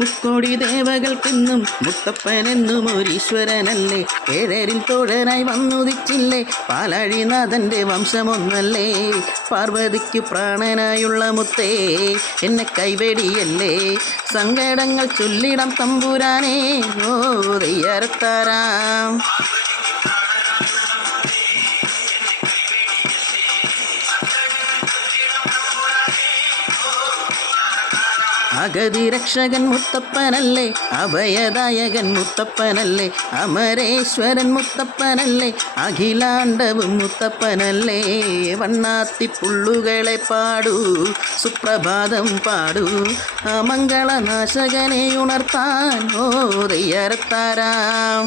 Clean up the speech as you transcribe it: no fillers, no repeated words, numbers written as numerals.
മുക്കോടി ദേവകൾക്കെന്നും മുത്തപ്പനെന്നും ഒരീശ്വരനല്ലേ. ഏഴരിൽ തോഴനായി വന്നുദിച്ചില്ലേ, പാലാഴിനാഥൻ്റെ വംശമൊന്നല്ലേ. പാർവതിക്ക് പ്രാണനായുള്ള മുത്തേ, എന്നെ കൈവെടിയല്ലേ. സങ്കടങ്ങൾ ചൊല്ലിടം തമ്പുരാനേ, ഓ ദയ്യാരത്താരാം. അഗതിരക്ഷകൻ മുത്തപ്പനല്ലേ, അഭയദായകൻ മുത്തപ്പനല്ലേ, അമരേശ്വരൻ മുത്തപ്പനല്ലേ, അഖിലാണ്ടവും മുത്തപ്പനല്ലേ. വണ്ണാത്തിപ്പുള്ളുകളെ പാടൂ, സുപ്രഭാതം പാടൂ, അമംഗളനാശകനെ ഉണർത്താൻ ഓ ദയ്യാരത്താരാം.